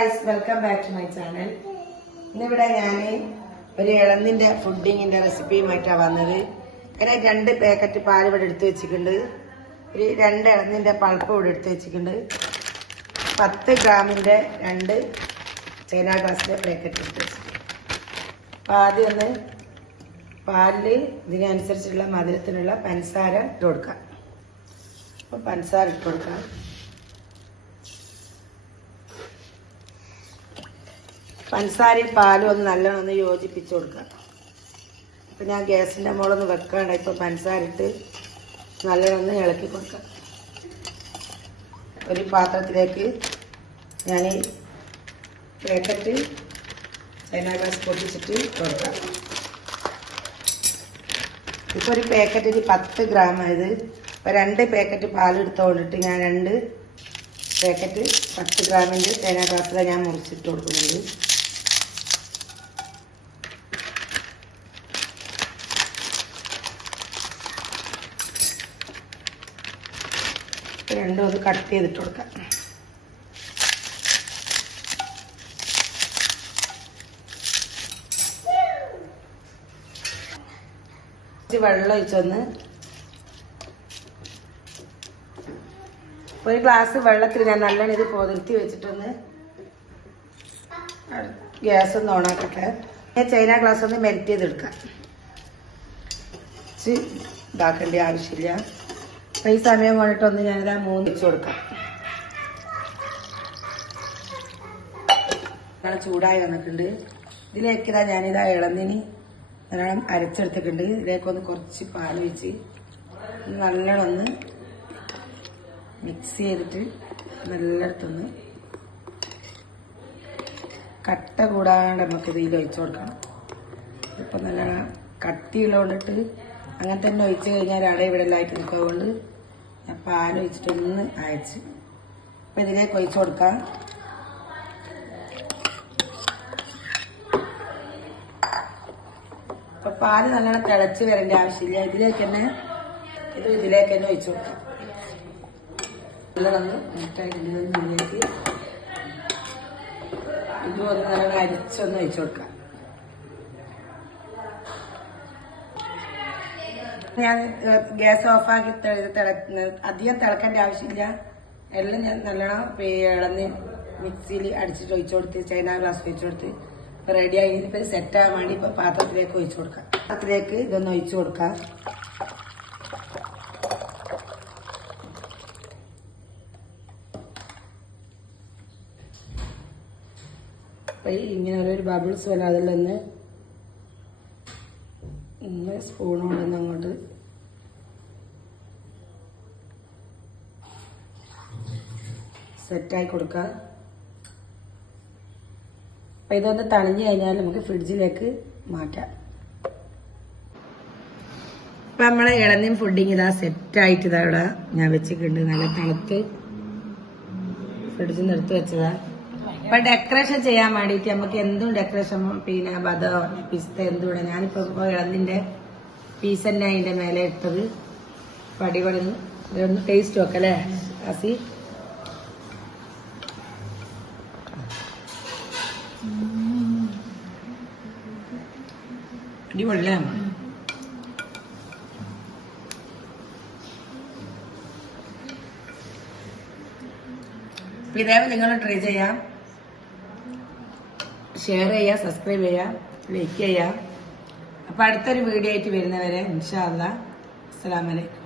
Welcome back to my channel. ഇന്നിവിടെ ഞാൻ ഒരു ഇളന്നിന്റെ ഫുഡിങ്ങിന്റെ റെസിപ്പിയുമായിട്ടാണ് വന്നത്. അങ്ങനെ 2 പാക്കറ്റ് പാൽ ഇവിടെ എടുത്ത് വെച്ചിട്ടുണ്ട്. ഒരു 2 ഇളന്നിന്റെ പൾപ്പ് ഇവിടെ എടുത്ത് വെച്ചിട്ടുണ്ട്. 10 ഗ്രാമിന്റെ 2 ചൈന ഗ്ലാസിന്റെ പാക്കറ്റ് എടുത്ത് വെച്ചിട്ടുണ്ട്. അപ്പം ആദ്യം ഒന്ന് പാലിൽ ഇതിനനുസരിച്ചുള്ള മധുരത്തിനുള്ള പഞ്ചസാര ഇട്ട് കൊടുക്കാം. അപ്പം പഞ്ചസാര ഇട്ട് കൊടുക്കാം. പഞ്ചസാരയും പാലും ഒന്ന് നല്ലോണം ഒന്ന് യോജിപ്പിച്ച് കൊടുക്കാം. അപ്പം ഞാൻ ഗ്യാസിൻ്റെ മുകളൊന്ന് വെക്കാണ്ട് ഇപ്പം പഞ്ചസാര ഇട്ട് നല്ലോണം ഒന്ന് ഇളക്കി കൊടുക്കാം. ഒരു പാത്രത്തിലേക്ക് ഞാൻ പാക്കറ്റ് ചൈന ഗ്ലാസ് പൊട്ടിച്ചിട്ട് കൊടുക്കാം. ഇപ്പോൾ ഒരു പാക്കറ്റിന് 10 ഗ്രാം ആയത്. ഇപ്പോൾ 2 പാക്കറ്റ് പാലെടുത്തുകൊണ്ടിട്ട് ഞാൻ 2 പാക്കറ്റ് 10 ഗ്രാമിൻ്റെ ചൈന ഗ്ലാസ്സിൽ ഞാൻ മുറിച്ചിട്ട് കൊടുക്കുന്നുണ്ട്. രണ്ടും ഒന്ന് കട്ട് ചെയ്തിട്ട് കൊടുക്കാം. വെള്ളം ഒഴിച്ചൊന്ന് ഒരു ഗ്ലാസ് വെള്ളത്തിൽ ഞാൻ നല്ലോണം ഇത് പൊതിർത്തി വെച്ചിട്ടൊന്ന് ഗ്യാസ് ഒന്ന് ഓണാക്കട്ടെ. ചൈന ഗ്ലാസ് ഒന്ന് മെൽറ്റ് ചെയ്തെടുക്കാം. ഇതാക്കേണ്ട ആവശ്യമില്ല. അപ്പം ഈ സമയം കൊണ്ടിട്ടൊന്ന് ഞാനിതാ 3 വെച്ച് കൊടുക്കാം. നല്ല ചൂടായി വന്നിട്ടുണ്ട്. ഇതിലേക്കിതാ ഞാനിതാ ഇളന്നിന് നല്ലോണം അരച്ചെടുത്തിട്ടുണ്ട്. ഇതിലേക്കൊന്ന് കുറച്ച് പാൽ വെച്ച് നല്ലോണം ഒന്ന് മിക്സ് ചെയ്തിട്ട് നല്ലയിടത്തൊന്ന് കട്ട കൂടാണ്ട് നമുക്ക് ഇതിൽ ഒഴിച്ചു കൊടുക്കണം. ഇപ്പം നല്ല കട്ടിയുള്ളതുകൊണ്ടിട്ട് അങ്ങനെ തന്നെ ഒഴിച്ച് കഴിഞ്ഞാൽ ഇവിടെ നിൽക്കുക കൊണ്ട് ഞാൻ പാലൊഴിച്ചിട്ടൊന്ന് അയച്ച് അപ്പം ഇതിലേക്ക് ഒഴിച്ചു കൊടുക്കാം. അപ്പം പാല് നല്ലോണം തിളച്ച് വരേണ്ട ആവശ്യമില്ല. ഇതിലേക്ക് തന്നെ ഒഴിച്ചു കൊടുക്കാം. നല്ലതൊന്ന് ഇതിലേക്ക് ഇതും ഒന്ന് നല്ലോണം അരിച്ചൊന്ന് ഒഴിച്ചു കൊടുക്കാം. ഞാൻ ഗ്യാസ് ഓഫാക്കി അധികം തിളക്കേണ്ട ആവശ്യമില്ല. എല്ലാം ഞാൻ നല്ലോണം ഇളന്ന് മിക്സിയിൽ അടിച്ചിട്ട് ഒഴിച്ചു കൊടുത്ത് ചൈന ഗ്ലാസ് ഒഴിച്ചു കൊടുത്ത് റെഡിയായി. ഇതിപ്പോൾ സെറ്റാകാൻ വേണ്ടി ഇപ്പം പാത്രത്തിലേക്ക് ഒഴിച്ചു കൊടുക്കാം. പാത്രത്തിലേക്ക് ഇതൊന്ന് ഒഴിച്ചു കൊടുക്കാം. അപ്പം ഇങ്ങനെ ഒരു ബബിൾസ് പോലെ അതിലൊന്ന് സ്പൂൺ കൊണ്ടൊന്ന് അങ്ങോട്ട് സെറ്റായി കൊടുക്കാം. അപ്പം ഇതൊന്ന് തണിഞ്ഞു കഴിഞ്ഞാൽ നമുക്ക് ഫ്രിഡ്ജിലേക്ക് മാറ്റാം. അപ്പം നമ്മളെ ഇളനീൻ പുഡിങ് ഇതാ സെറ്റായിട്ട് ഇതാ ഇവിടെ ഞാൻ വെച്ചിട്ടുണ്ട്. നല്ല തണുത്ത് ഫ്രിഡ്ജിൽ നിന്ന് എടുത്ത് വെച്ചതാ. അപ്പം ഡെക്കറേഷൻ ചെയ്യാൻ വേണ്ടിയിട്ട് നമുക്ക് എന്തും ഡെക്കറേഷൻ പിന്നെ ബദം പിസ്ത എന്തും ഇടാം. ഞാനിപ്പോൾ ഇളന്നിൻ്റെ പീസ് തന്നെ അതിൻ്റെ മേലെ ഇട്ടത്. അപ്പം അടിപൊളി ഇതൊന്ന് ടേസ്റ്റ് നോക്കല്ലേ ആസി? അടിപൊളിയല്ലേ? ഇതേപോലെ നിങ്ങൾ ട്രൈ ചെയ്യാം. ഷെയർ ചെയ്യുക, സബ്സ്ക്രൈബ് ചെയ്യുക, ലൈക്ക് ചെയ്യുക. അപ്പം അടുത്തൊരു വീഡിയോ ആയിട്ട് വരുന്നവരെ ഇൻഷാ അല്ലാഹ് അസ്സലാമു അലൈക്കും.